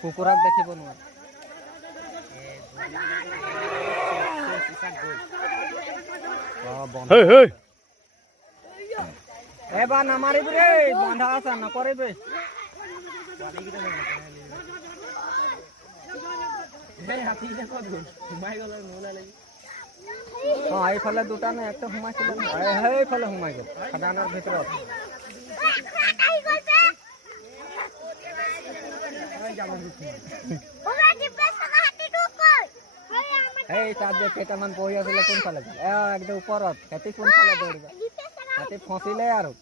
কুকুৰাক দেখিব নোৱাৰে এবাৰ নামাৰিবি ৰে বন্ধা আছে নকৰিবি এইফালে দুটা নে একটা সোমাইছিল সেইফালে সোমাই গ'ল খাদানৰ ভিতৰত এই তাত যে কেইটামান বহি আছিলে কোনফালে একদম ওপৰত সিহঁতি কোনফালে দৌৰিবা সিহঁতি ফচিলে আৰু